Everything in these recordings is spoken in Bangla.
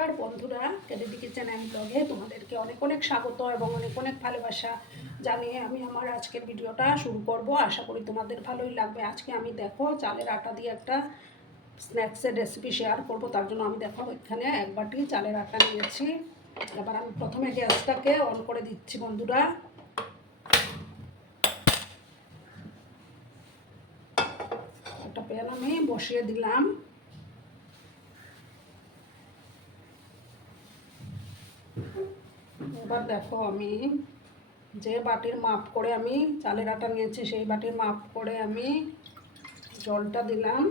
নমস্কার বন্ধুরা, কেডিডি কিচেন অ্যান্ড ব্লগে তোমাদেরকে অনেক অনেক স্বাগত এবং অনেক অনেক ভালোবাসা জানিয়ে আমি আমার আজকের ভিডিওটা শুরু করব। আশা করি তোমাদের ভালোই লাগবে। আজকে আমি দেখো চালের আটা দিয়ে একটা স্ন্যাক্সের রেসিপি শেয়ার করব। তার জন্য আমি দেখো এখানে এক বাটি চালের আটা নিয়েছি। এবার আমি প্রথমে গ্যাসটাকে অন করে দিচ্ছি বন্ধুরা। একটা প্যান আমি বসিয়ে দিলাম। এবার দেখো আমি যে বাটির মাপ করে আমি চালের আটা নিয়েছি সেই বাটির মাপ করে আমি জলটা দিলাম।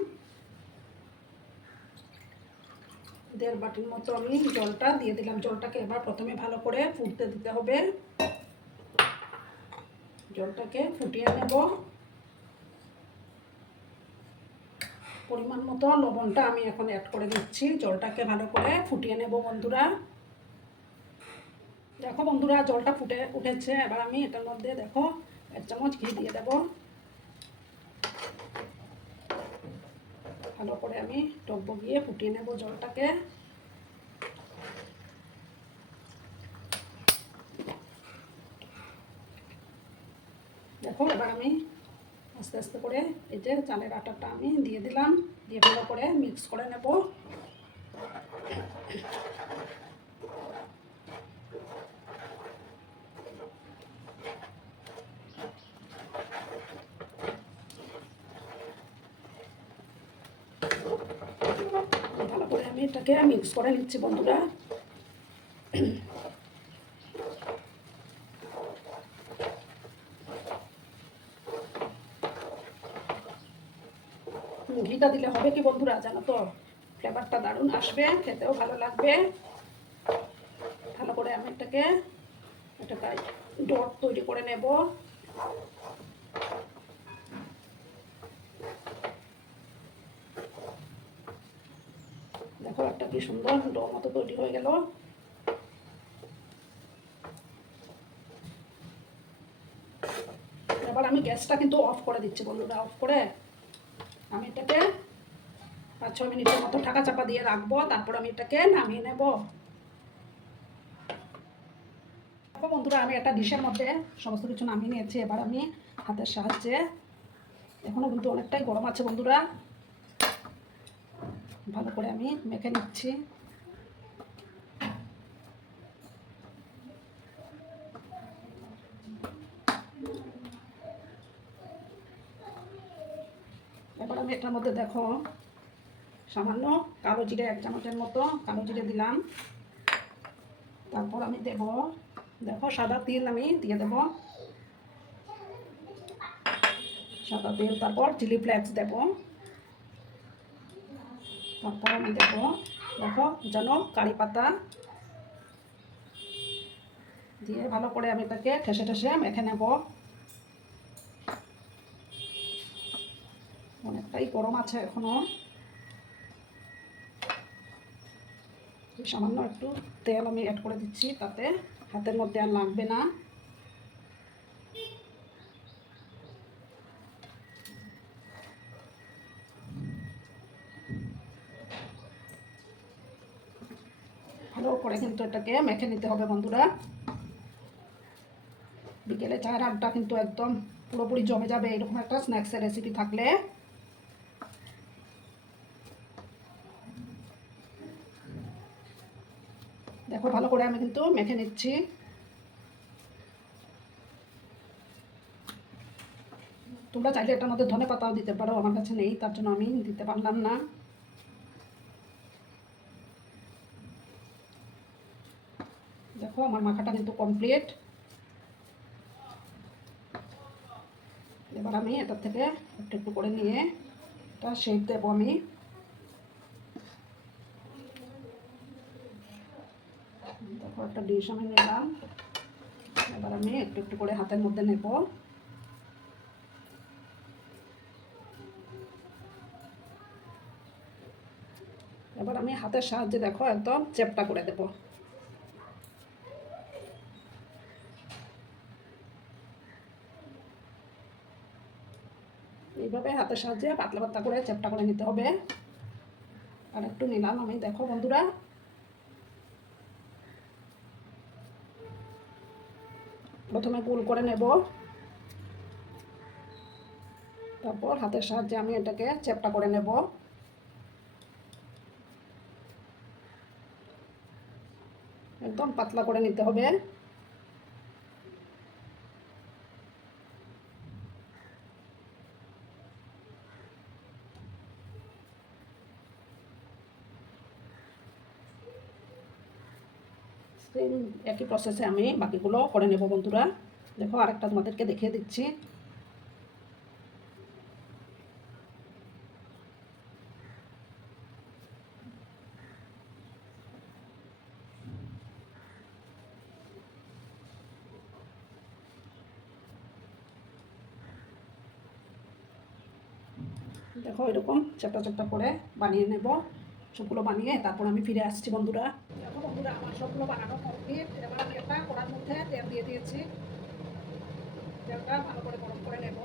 1.5 বাটির মতো আমি জলটা দিয়ে দিলাম। জলটাকে এবার প্রথমে ভালো করে ফুটতে দিতে হবে। জলটাকে ফুটিয়ে নেব। পরিমাণ মতো লবণটা আমি এখন অ্যাড করে দিচ্ছি। জলটাকে ভালো করে ফুটিয়ে নেব বন্ধুরা। দেখো বন্ধুরা, জলটা ফুটে উঠেছে। এবার আমি এটার মধ্যে দেখো 1 চামচ ঘি দিয়ে দেব। ভালো করে আমি টক বগিয়ে ফুটিয়ে নেব জলটাকে। দেখো এবার আমি আস্তে আস্তে করে এই যে চালের আটাটা আমি দিয়ে দিলাম। দিয়ে ভালো করে মিক্স করে নেব। ভালো করে আমি এটাকে মিক্স করে নিচ্ছি বন্ধুরা। ঘিটা দিলে হবে কি বন্ধুরা জানো তো, ফ্লেভারটা দারুণ আসবে, খেতেও ভালো লাগবে। ভালো করে আমি এটাকে ডট তৈরি করে নেব। দেখো একটা কি সুন্দর ডো মতো তৈরি হয়ে গেল। এবার আমি গ্যাসটা কিন্তু অফ করে দিচ্ছি বন্ধুরা। অফ করে আমি এটাকে 5-6 মিনিটের মতো ঢাকা চাপা দিয়ে রাখবো। তারপর আমি এটাকে নামিয়ে নেব। দেখো বন্ধুরা, আমি একটা ডিশের মধ্যে সমস্ত কিছু নামিয়ে নিয়েছি। এবার আমি হাতের সাহায্যে, এখনো কিন্তু অনেকটাই গরম আছে বন্ধুরা, ভালো করে আমি মেখে নিচ্ছি। এবার আমি এটার মধ্যে দেখো সামান্য কালো জিরে 1 চামচের মতো কালো জিরে দিলাম। তারপর আমি দেব দেখো সাদা তিল আমি দিয়ে দেব। সাদা তেল, তারপর চিলি ফ্লেক্স দেব। তারপর আমি দেব দেখো যেন কারি পাতা দিয়ে ভালো করে আমি এটাকে ঠেসে ঠেসে মেখে নেব। অনেকটাই গরম আছে এখনো। সামান্য একটু তেল আমি অ্যাড করে দিচ্ছি, তাতে হাতের মধ্যে আর লাগবে না। ভালো করে কিন্তু এটাকে মেখে নিতে হবে বন্ধুরা। বিকেলে চায়ের আড্ডা কিন্তু একদম পুরোপুরি জমে যাবে এরকম একটা স্ন্যাক্সের রেসিপি থাকলে। দেখো ভালো করে আমি কিন্তু মেখে নিচ্ছি। তোমরা চাইলে এটার মধ্যে ধনে পাতাও দিতে পারো, আমার কাছে নেই তার জন্য আমি দিতে পারলাম না। দেখো আমার মাখাটা কিন্তু কমপ্লিট। এবার আমি এটার থেকে একটু একটু করে নিয়ে এটা শেপ দেবো আমি। দেখো একটা ডিশ আমি নিলাম। এবার আমি একটু একটু করে হাতের মধ্যে নেব। এবার আমি হাতের সাহায্যে দেখো একদম চেপটা করে দেব। এইভাবে হাতের সাহায্যে পাতলা পাতলা করে চেপটা করে নিতে হবে। আর একটু নিলাম আমি, দেখো বন্ধুরা প্রথমে গোল করে নেব, তারপর হাতের সাহায্যে আমি এটাকে চ্যাপ্টা করে নেব। একদম পাতলা করে নিতে হবে। সেম একই প্রসেসে আমি বাকিগুলো করে নেব বন্ধুরা। দেখো আরেকটা তোমাদেরকে দেখিয়ে দিচ্ছি। দেখো এরকম চ্যাপ্টা চ্যাপ্টা করে বানিয়ে নেব। সবগুলো বানিয়ে তারপর আমি ফিরে আসছি বন্ধুরা। দেখো বন্ধুরা আমার সবগুলো বানানো কমপ্লিট। এবার আমি একটা কড়ার মধ্যে তেল দিয়ে দিয়েছি। তেলটা ভালো করে গরম করে নেব।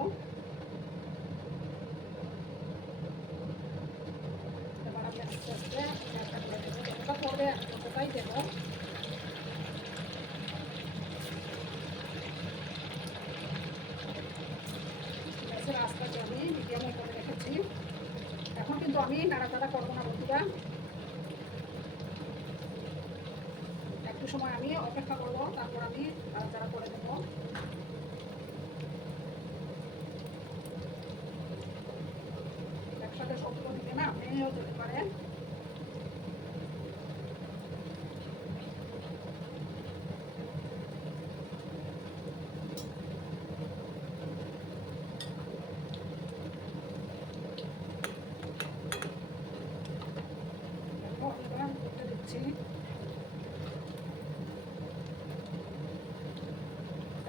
এবার আমি আস্তে আস্তে তেলটা দিয়ে দেবো, যতটা পড়বে আমি ততটাই দেবো। গ্যাসের আঁচটাকে আমি মিডিয়ামে করে রেখেছি। এখন কিন্তু আমি নাড়াচাড়া করবো না বন্ধুরা, একটু সময় আমি অপেক্ষা করবো, তারপর আমি নাড়াচাড়া করে দেবো। একসাথে সবগুলো দিলে না ভেঙেও যেতে পারে। এবার করতে দিচ্ছি,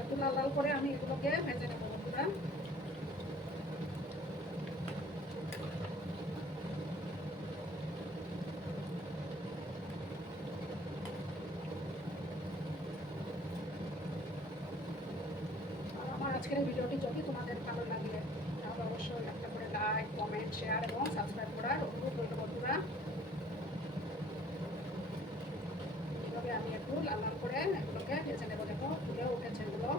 একটু লাল লাল করে আমি এগুলোকে ভেজে নেবো বন্ধুরা। আমার আজকের এই ভিডিওটি যদি তোমাদের ভালো লাগে তাহলে অবশ্যই একটা করে লাইক, কমেন্ট, শেয়ার এবং সাবস্ক্রাইব করার অনুরোধ রইল বন্ধুরা। এইভাবে আমি একটু লাল লাল করে এগুলোকে ভেজে নেবো। দেখো ফুলে উঠেছে এগুলো।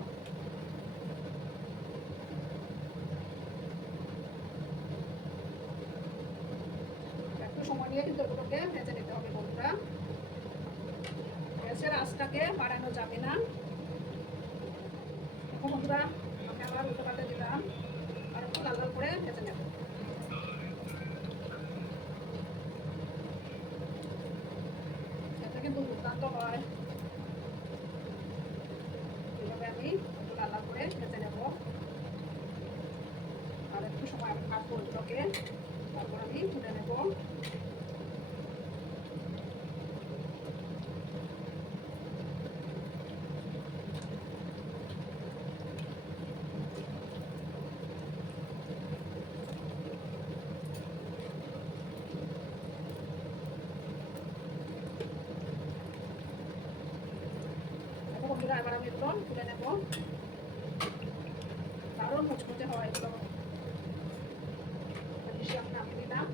একটু সময় নিয়ে কিন্তু এগুলোকে ভেজে নিতে হবে বন্ধুরা। গ্যাসের আঁচটাকে বাড়ানো যাবে না। দেখো বন্ধুরা আমি আবার উল্টো পাল্টে দিলাম, আর একটু লাল লাল করে ভেজে নেব। এটা কিন্তু দুর্দান্ত হয়। এইভাবে আমি একটু লাল লাল করে ভেজে নেব, আর একটু সময় আমি ভাজবো এগুলোকে, তারপর আমি তুলে নেব। বন্ধুরা এবার আমি এগুলো তুলে নেব। দারুণ মুচমুচে হয় এগুলো। আমি নামিয়ে দিলাম।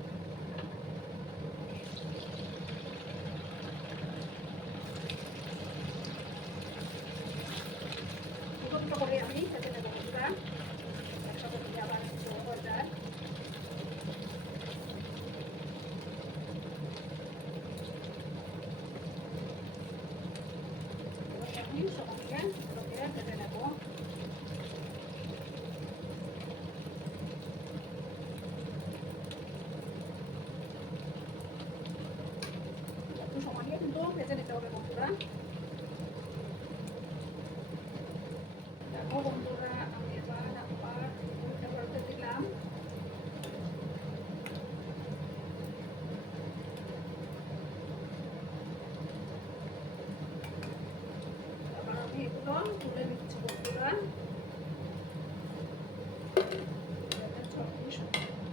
দুটো দুটো করে আমি ভেজে নেব বন্ধুরা, একসাথে যদি আবার হয়ে যায়। আমি সবকে ভেজে নেব। একটু সময় নিয়ে কিন্তু ভেজে নিতে হবে বন্ধুরা। দেখো বন্ধুরা আমি এবার আবার উল্টে পাল্টে দিলাম। এবার আমি এগুলো তুলে নিচ্ছি বন্ধুরা।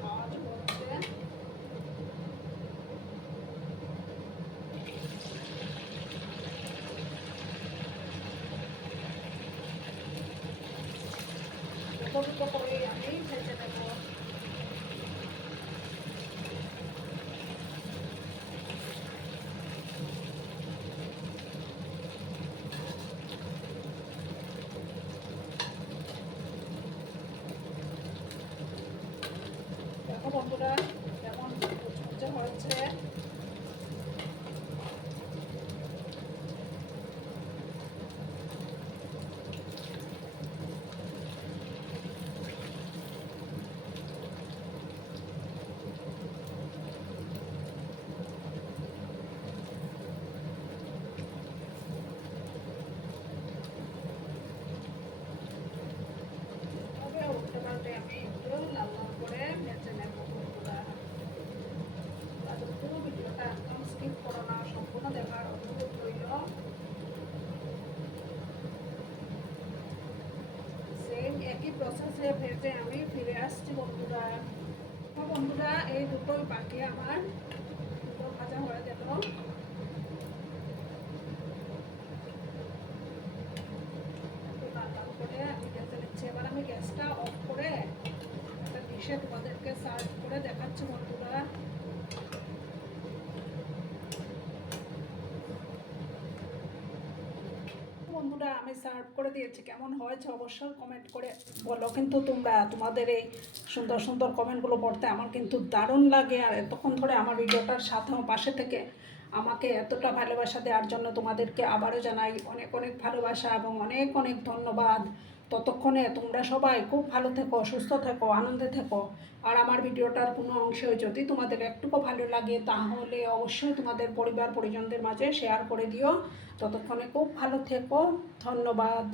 আওয়াজ হচ্ছে। দুটো করে আমি ভেজে নেব। ভেজে ভেজে আমি ফিরে আসছি বন্ধুরা। তো বন্ধুরা এই দুটোই বাকি আমার, দুটো ভাজা হয়ে গেল। লাল লাল করে আমি ভেজে নিচ্ছি। এবার আমি গ্যাসটা অফ করে একটা ডিশে তোমাদেরকে সার্ভ করে দেখাচ্ছি বন্ধুরা। বন্ধুরা আমি সার্ভ করে দিয়েছি, কেমন হয়েছে অবশ্যই কমেন্ট করে বলো কিন্তু তোমরা। তোমাদের এই সুন্দর সুন্দর কমেন্টগুলো পড়তে আমার কিন্তু দারুণ লাগে। আর এতক্ষণ ধরে আমার ভিডিওটার সাথে পাশে থেকে আমাকে এতটা ভালোবাসা দেওয়ার জন্য তোমাদেরকে আবারও জানাই অনেক অনেক ভালোবাসা এবং অনেক অনেক ধন্যবাদ। ততক্ষণে তোমরা সবাই খুব ভালো থেকো, সুস্থ থেকো, আনন্দে থেকো। আর আমার ভিডিওটার কোনো অংশে যদি তোমাদের একটুকু ভালো লাগে তাহলে অবশ্যই তোমাদের পরিবার পরিজনদের মাঝে শেয়ার করে দিও। ততক্ষণে খুব ভালো থেকো, ধন্যবাদ।